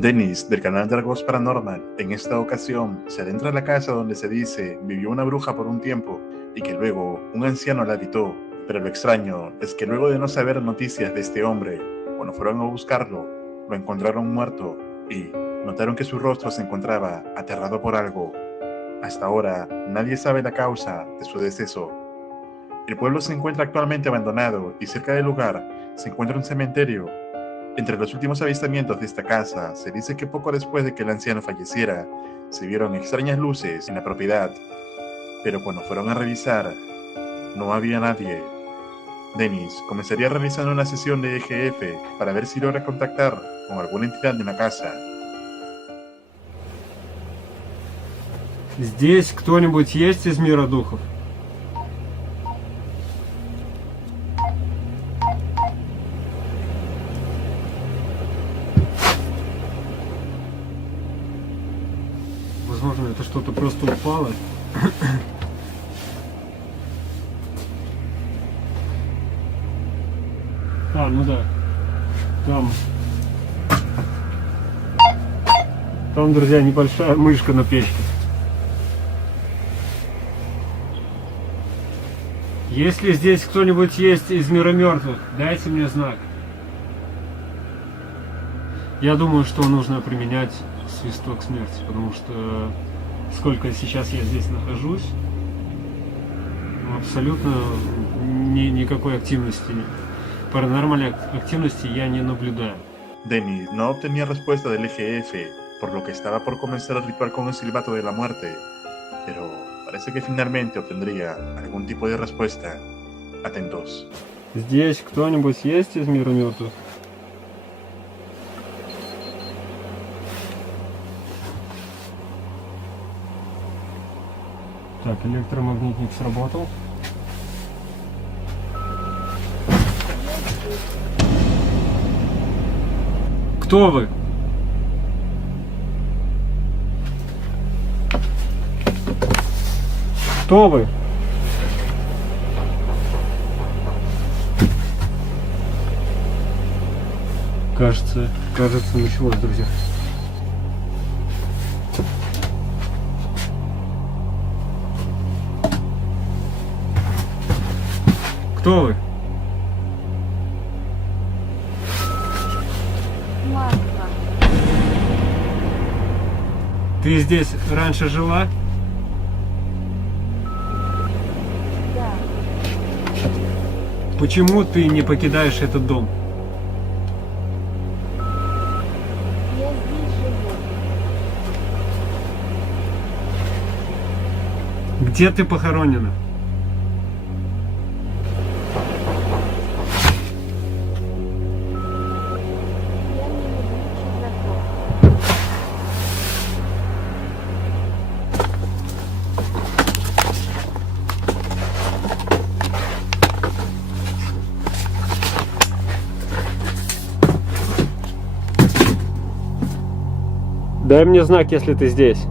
Dennis, del canal Dragos Paranormal, en esta ocasión se adentra a la casa donde se dice vivió una bruja por un tiempo y que luego un anciano la habitó. Pero lo extraño es que luego de no saber noticias de este hombre, cuando fueron a buscarlo, lo encontraron muerto y notaron que su rostro se encontraba aterrado por algo. Hasta ahora, nadie sabe la causa de su deceso. El pueblo se encuentra actualmente abandonado y cerca del lugar se encuentra un cementerio. Entre los últimos avistamientos de esta casa, se dice que poco después de que el anciano falleciera, se vieron extrañas luces en la propiedad, pero cuando fueron a revisar, no había nadie. Dennis comenzaría realizando una sesión de EGF para ver si logra contactar con alguna entidad de la casa. Здесь кто-нибудь есть из мира духов? Возможно, это что-то просто упало. А, ну да. Там, друзья, небольшая мышка на печке. Если здесь кто-нибудь есть из мира мертвых, дайте мне знак. Я думаю, что нужно применять свисток смерти, потому что сколько сейчас я здесь нахожусь, абсолютно никакой активности, паранормальной активности я не наблюдаю. Dennis no obtenía respuesta del EGF, por lo que estaba por comenzar el ritual con el silbato de la muerte, pero parece que finalmente obtendría algún tipo de respuesta. Atentos. Здесь кто-нибудь есть из мира мертвых? Так, электромагнитник сработал. Кто вы? Кто вы? Кажется, началось, друзья. Кто вы? Марфа. Ты здесь раньше жила? Да. Почему ты не покидаешь этот дом? Я здесь живу. Где ты похоронена? Я не люблю чужаков. Дай мне знак, если ты здесь.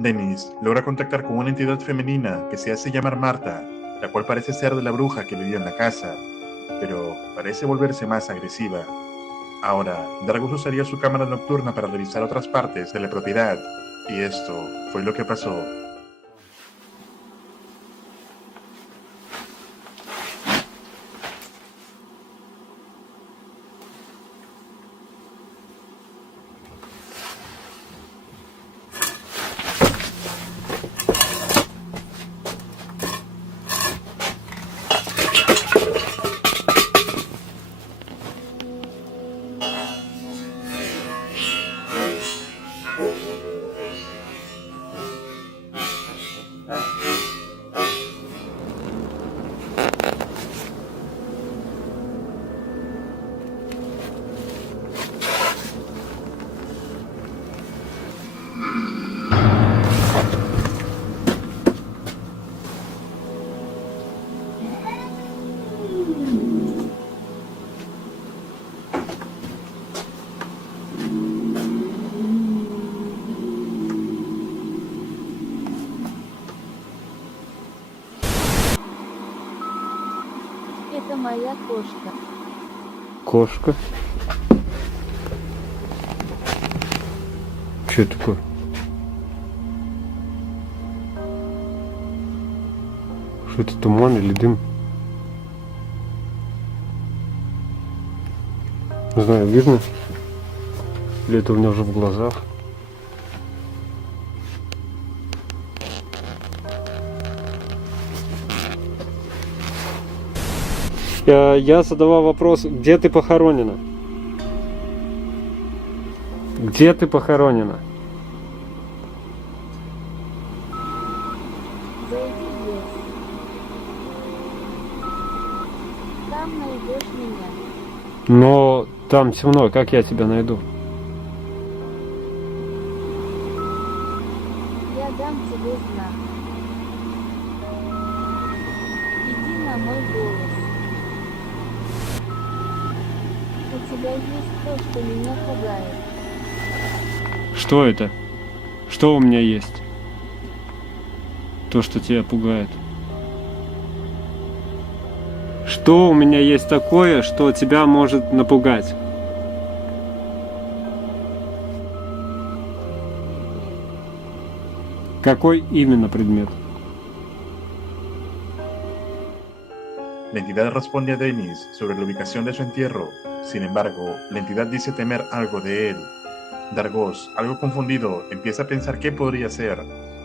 Dennis logra contactar con una entidad femenina que se hace llamar Marta, la cual parece ser de la bruja que vivía en la casa, pero parece volverse más agresiva. Ahora, Dargus usaría su cámara nocturna para revisar otras partes de la propiedad, y esto fue lo que pasó. Это моя кошка. Кошка. Что это такое? Что это, туман или дым? Не знаю, видно? Или это у меня уже в глазах? Я задавал вопрос, где ты похоронена? Где ты похоронена? Зайди в лес. Там найдешь меня. Но там темно, как я тебя найду? Я дам тебе знак. Иди на мой голос. У тебя есть то, что меня пугает. Что это? Что у меня есть? То, что тебя пугает. Что у меня есть такое, что тебя может напугать? Какой именно предмет? La entidad responde a Dennis sobre la ubicación de su entierro. Sin embargo, la entidad dice temer algo de él. Dargos, algo confundido, empieza a pensar qué podría ser,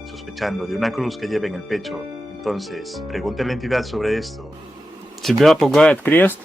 sospechando de una cruz que lleva en el pecho. Entonces, pregunta a la entidad sobre esto. Тебя пугает крест?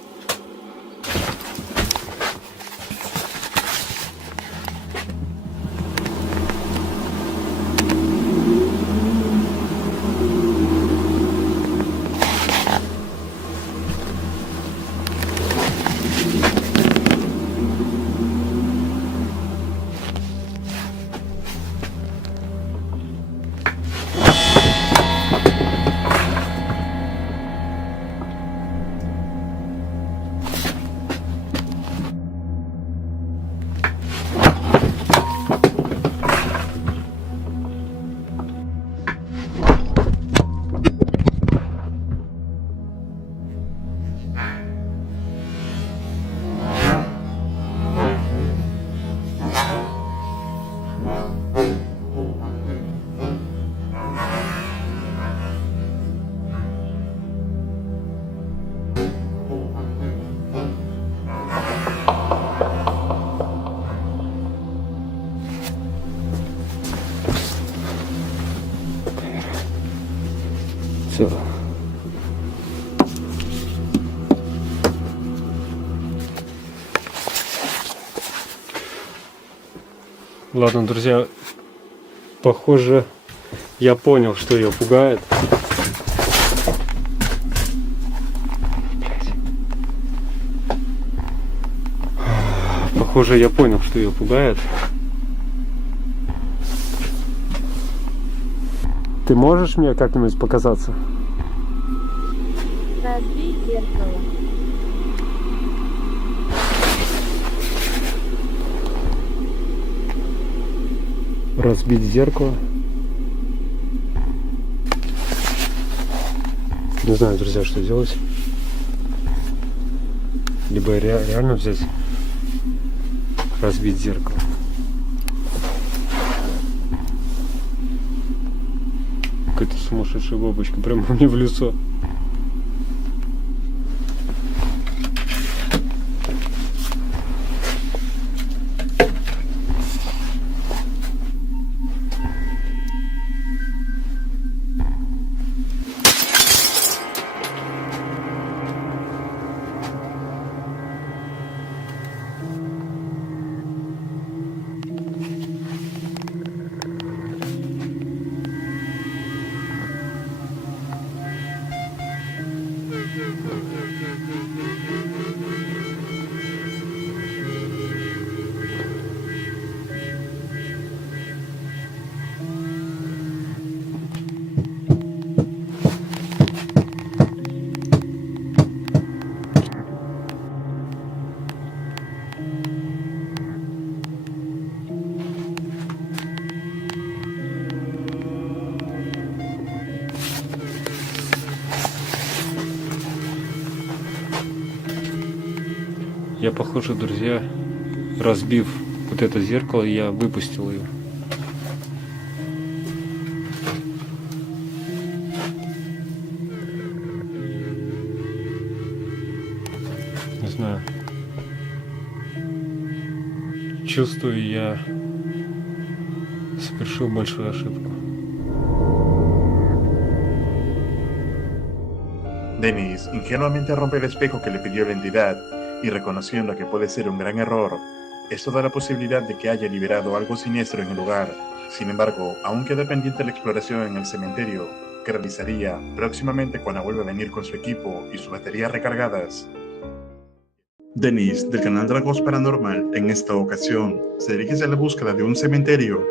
Все. Ладно, друзья, похоже, я понял, что ее пугает. Похоже, я понял, что ее пугает. Ты можешь мне как-нибудь показаться? Разбей зеркало. Разбить зеркало. Не знаю, друзья, что делать. Либо реально взять, разбить зеркало. Какая-то сумасшедшая бабочка прямо мне в лицо. Я, похоже, друзья, разбив вот это зеркало, я выпустил ее. Не знаю. Чувствую, я совершил большую ошибку. Dennis ingenuamente rompe el espejo que le pidió la entidad y reconociendo que puede ser un gran error, esto da la posibilidad de que haya liberado algo siniestro en el lugar. Sin embargo, aún queda pendiente la exploración en el cementerio, que realizaría próximamente cuando vuelva a venir con su equipo y sus baterías recargadas. Dennis, del canal Dragos Paranormal, en esta ocasión se dirige hacia la búsqueda de un cementerio,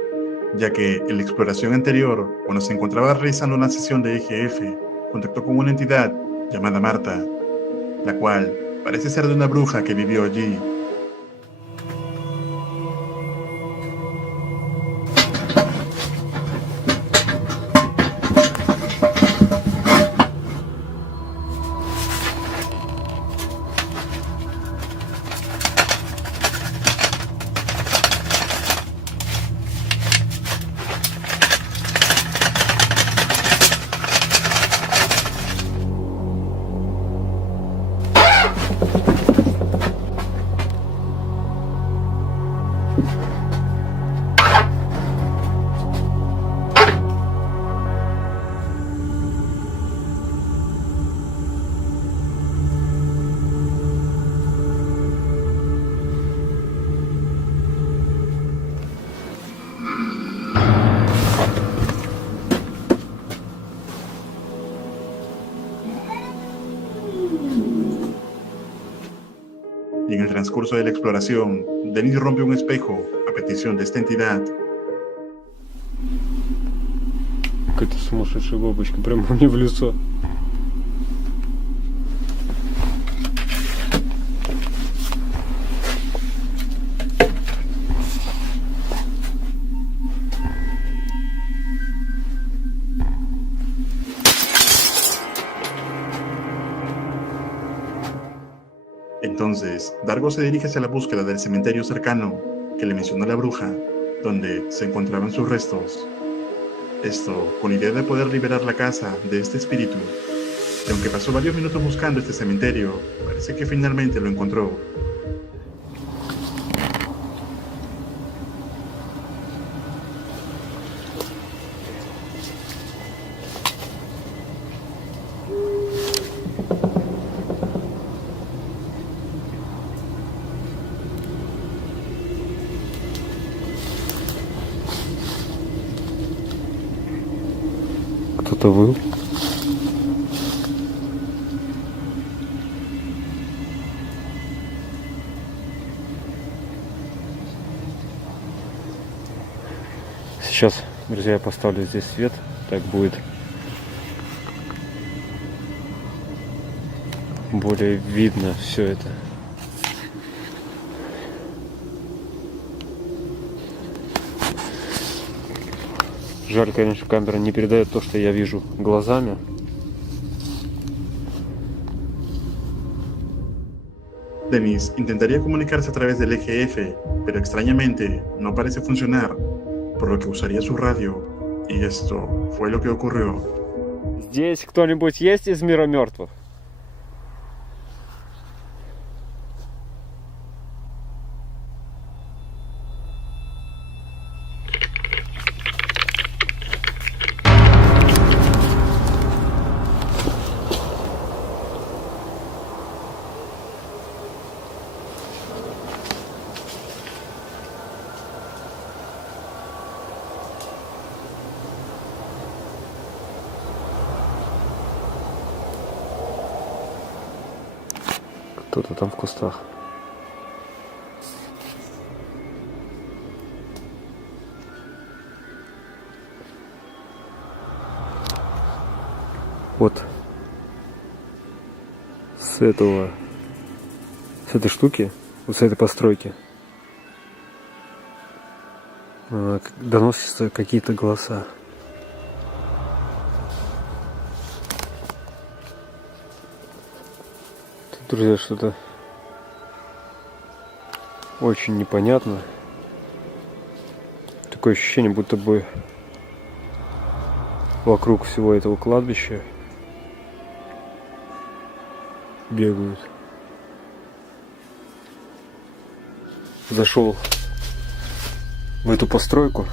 ya que en la exploración anterior, cuando se encontraba realizando una sesión de EGF, contactó con una entidad llamada Marta, la cual parece ser de una bruja que vivió allí. Y en el transcurso de la exploración, Dennis rompe un espejo a petición de esta entidad. Какая-то сумасшедшая бабочка прямо мне в лицо. Entonces, Dargo se dirige hacia la búsqueda del cementerio cercano que le mencionó la bruja, donde se encontraban sus restos. Esto con la idea de poder liberar la casa de este espíritu. Y aunque pasó varios minutos buscando este cementerio, parece que finalmente lo encontró. Кто-то выл. Сейчас, друзья, я поставлю здесь свет, так будет более видно все это. Жаль, конечно, камера не передает то, что я вижу глазами. Dennis intentaría comunicarse a través del EGF, pero extrañamente no parece funcionar, por lo que usaría su radio, y esto fue lo que ocurrió. Здесь кто-нибудь есть из мира мертвых? Кто-то там в кустах. Вот с этой штуки, вот с этой постройки доносятся какие-то голоса. Друзья, что-то очень непонятно. Такое ощущение, будто бы вокруг всего этого кладбища бегают. Зашел в эту постройку.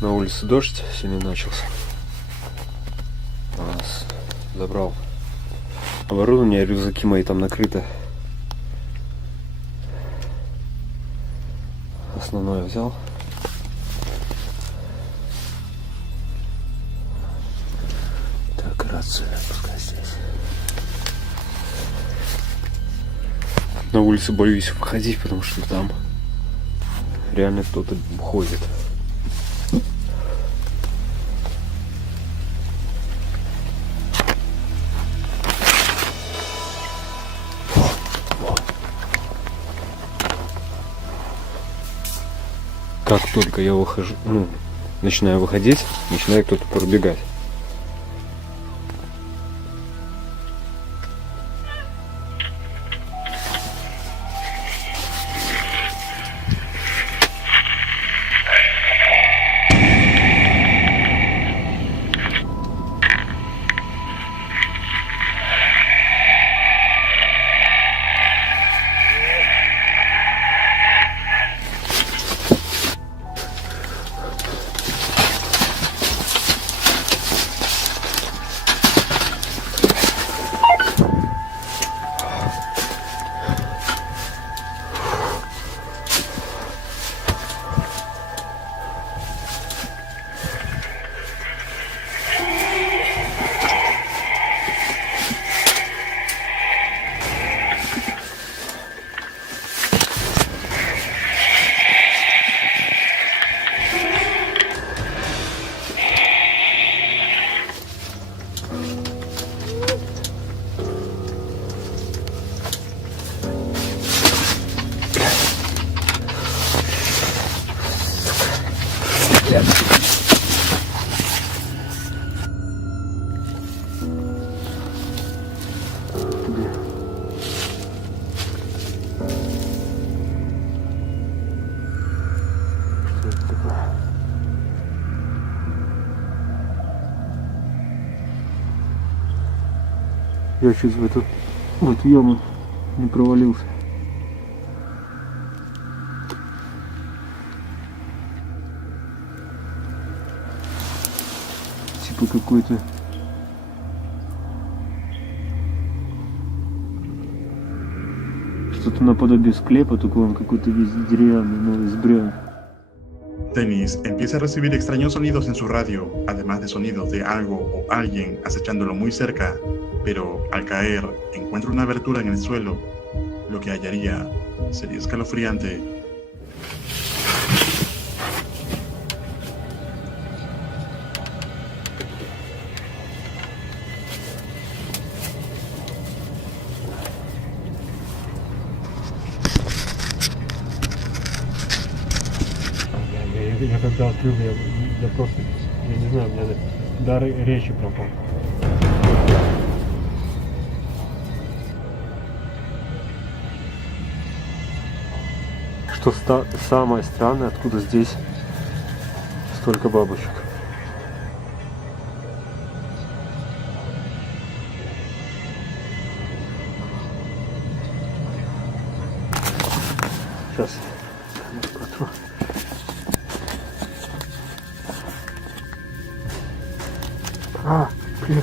На улице дождь сильно начался. Забрал оборудование, рюкзаки мои там накрыты. Основное взял. Так, рация, пускай здесь. На улице боюсь выходить, потому что там реально кто-то ходит. Как только я выхожу, начинаю выходить, начинает кто-то пробегать. Я чуть в эту яму не провалился. Типа какой-то что-то наподобие склепа, только он какой-то весь деревянный, но из бревен. Dennis empieza a recibir extraños sonidos en su radio, además de sonidos de algo o alguien acechándolo muy cerca, pero al caer encuentra una abertura en el suelo. Lo que hallaría sería escalofriante. Я когда открыл, я просто, я не знаю, у меня дар речи пропал. Что самое странное, откуда здесь столько бабочек. Сейчас протру. Блин.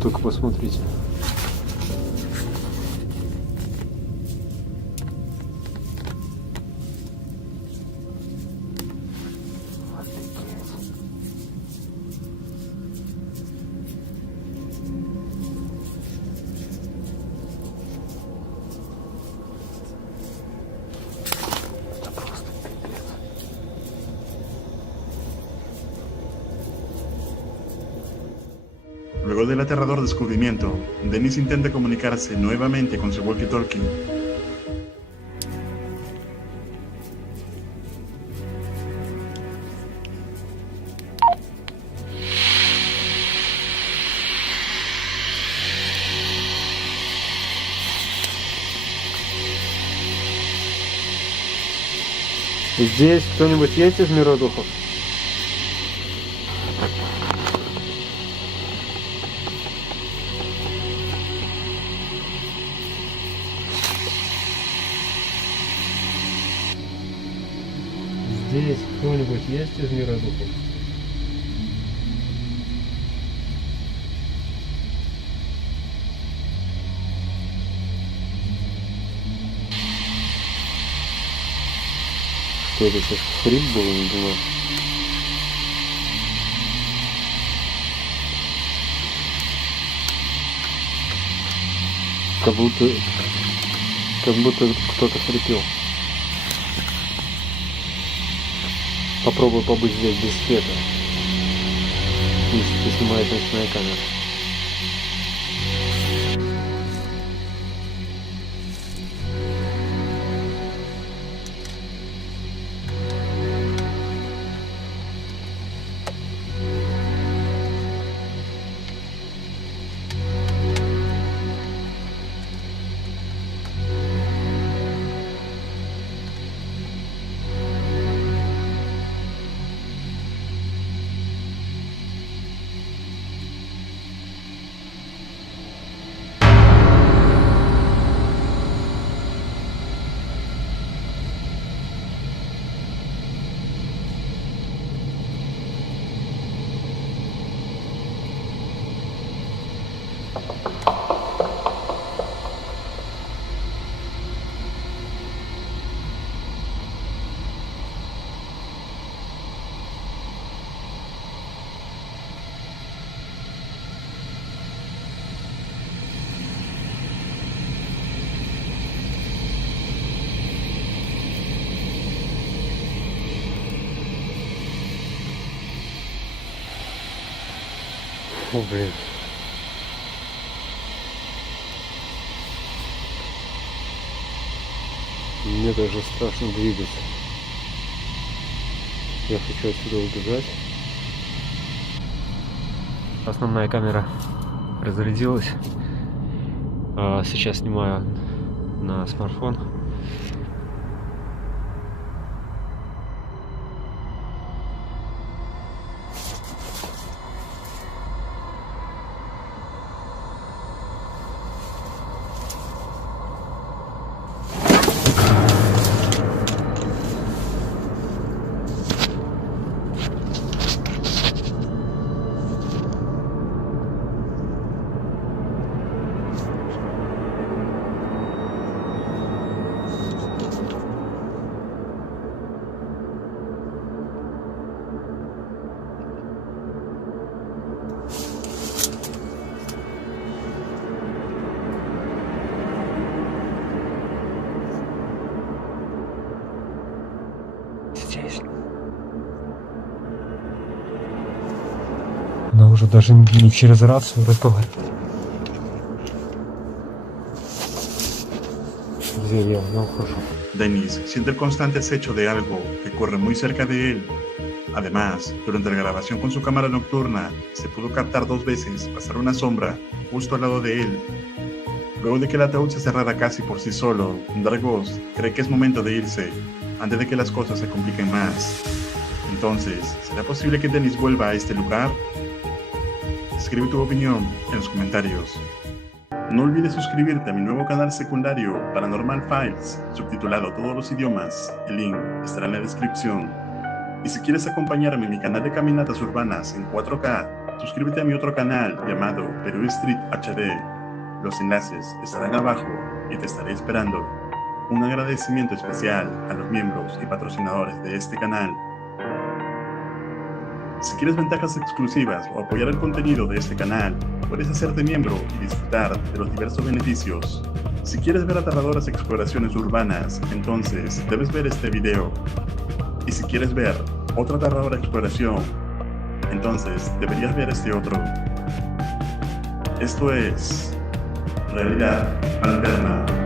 Только посмотрите. Luego del aterrador descubrimiento, Dennis intenta comunicarse nuevamente con su walkie-talkie. Здесь кто-нибудь есть из мира духов? Здесь кто-нибудь есть из мира духов? Что это сейчас хрип был, не думаю. Как будто кто-то хрипел. Попробую побыть здесь без света, если снимает ночная камера. О, блин. Мне даже страшно двигаться. Я хочу отсюда убежать. Основная камера разрядилась. Сейчас снимаю на смартфон. Она уже даже не через рацию разговаривает. зелье, ну хорошо. Dennis siente el constante acecho de algo que corre muy cerca de él. Además, durante la grabación con su cámara nocturna, se pudo captar 2 veces pasar una sombra justo al lado de él. Luego de que el ataúd se cerrara casi por sí solo, Dragos cree que es momento de irse, antes de que las cosas se compliquen más. Entonces, ¿será posible que Dennis vuelva a este lugar? Escribe tu opinión en los comentarios. No olvides suscribirte a mi nuevo canal secundario Paranormal Files, subtitulado a todos los idiomas. El link estará en la descripción. Y si quieres acompañarme en mi canal de caminatas urbanas en 4K, suscríbete a mi otro canal llamado Perú Street HD. Los enlaces estarán abajo y te estaré esperando. Un agradecimiento especial a los miembros y patrocinadores de este canal. Si quieres ventajas exclusivas o apoyar el contenido de este canal, puedes hacerte miembro y disfrutar de los diversos beneficios. Si quieres ver aterradoras exploraciones urbanas, entonces debes ver este video. Y si quieres ver otra aterradora exploración, entonces deberías ver este otro. Esto es Realidad Alterna.